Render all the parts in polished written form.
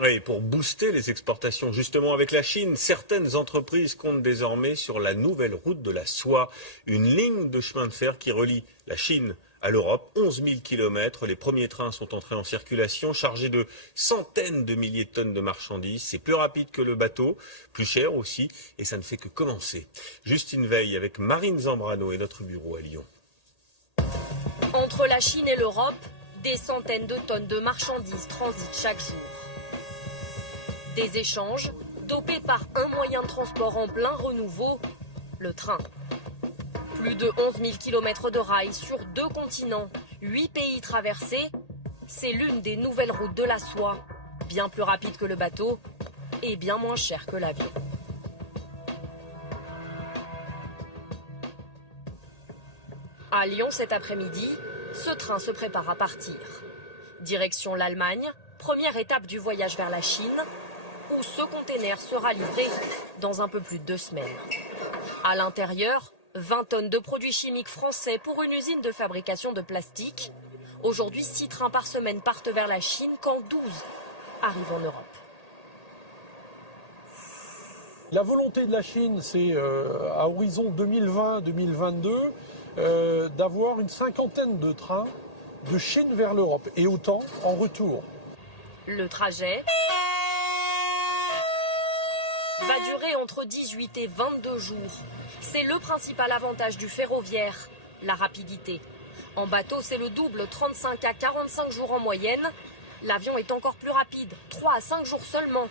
Oui, pour booster les exportations, justement avec la Chine, certaines entreprises comptent désormais sur la nouvelle route de la soie, une ligne de chemin de fer qui relie la Chine à l'Europe, 11 000 kilomètres. Les premiers trains sont entrés en circulation, chargés de centaines de milliers de tonnes de marchandises. C'est plus rapide que le bateau, plus cher aussi, et ça ne fait que commencer. Justine Veil avec Marine Zambrano et notre bureau à Lyon. Entre la Chine et l'Europe, des centaines de tonnes de marchandises transitent chaque jour. Des échanges dopés par un moyen de transport en plein renouveau, le train. Plus de 11 000 km de rails sur 2 continents, 8 pays traversés, c'est l'une des nouvelles routes de la soie, bien plus rapide que le bateau et bien moins cher que l'avion. À Lyon cet après-midi, ce train se prépare à partir. Direction l'Allemagne, première étape du voyage vers la Chine, où ce container sera livré dans un peu plus de 2 semaines. À l'intérieur, 20 tonnes de produits chimiques français pour une usine de fabrication de plastique. Aujourd'hui, 6 trains par semaine partent vers la Chine quand 12 arrivent en Europe. La volonté de la Chine, c'est à horizon 2020-2022 d'avoir une cinquantaine de trains de Chine vers l'Europe et autant en retour. Le trajet va durer entre 18 et 22 jours. C'est le principal avantage du ferroviaire, la rapidité. En bateau, c'est le double, 35 à 45 jours en moyenne. L'avion est encore plus rapide, 3 à 5 jours seulement.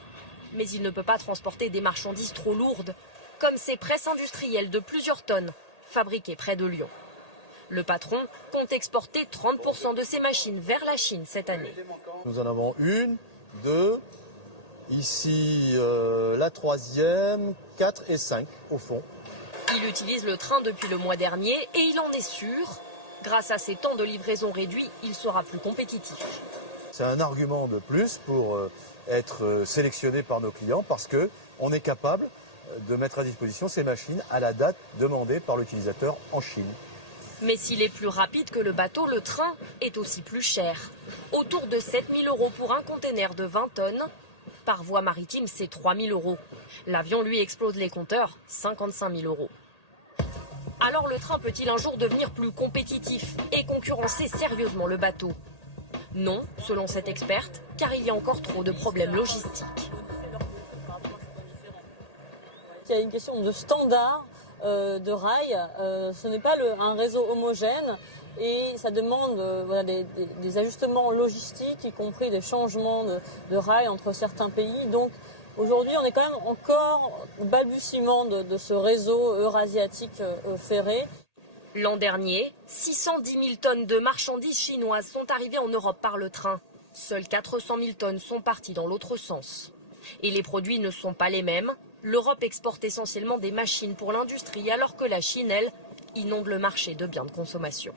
Mais il ne peut pas transporter des marchandises trop lourdes, comme ces presses industrielles de plusieurs tonnes, fabriquées près de Lyon. Le patron compte exporter 30% de ses machines vers la Chine cette année. Nous en avons 1, 2, ici la 3e, 4 et 5 au fond. Il utilise le train depuis le mois dernier et il en est sûr. Grâce à ses temps de livraison réduits, il sera plus compétitif. C'est un argument de plus pour être sélectionné par nos clients parce qu'on est capable de mettre à disposition ces machines à la date demandée par l'utilisateur en Chine. Mais s'il est plus rapide que le bateau, le train est aussi plus cher. Autour de 7 000 € pour un container de 20 tonnes. Par voie maritime, c'est 3 000 €. L'avion, lui, explose les compteurs, 55 000 €. Alors le train peut-il un jour devenir plus compétitif et concurrencer sérieusement le bateau? Non, selon cette experte, car il y a encore trop de problèmes logistiques. Il y a une question de standard de rails. Ce n'est pas un réseau homogène et ça demande des ajustements logistiques, y compris des changements de rails entre certains pays. Donc aujourd'hui, on est quand même encore au balbutiement de ce réseau eurasiatique ferré. L'an dernier, 610 000 tonnes de marchandises chinoises sont arrivées en Europe par le train. Seules 400 000 tonnes sont parties dans l'autre sens. Et les produits ne sont pas les mêmes. L'Europe exporte essentiellement des machines pour l'industrie, alors que la Chine, elle, inonde le marché de biens de consommation.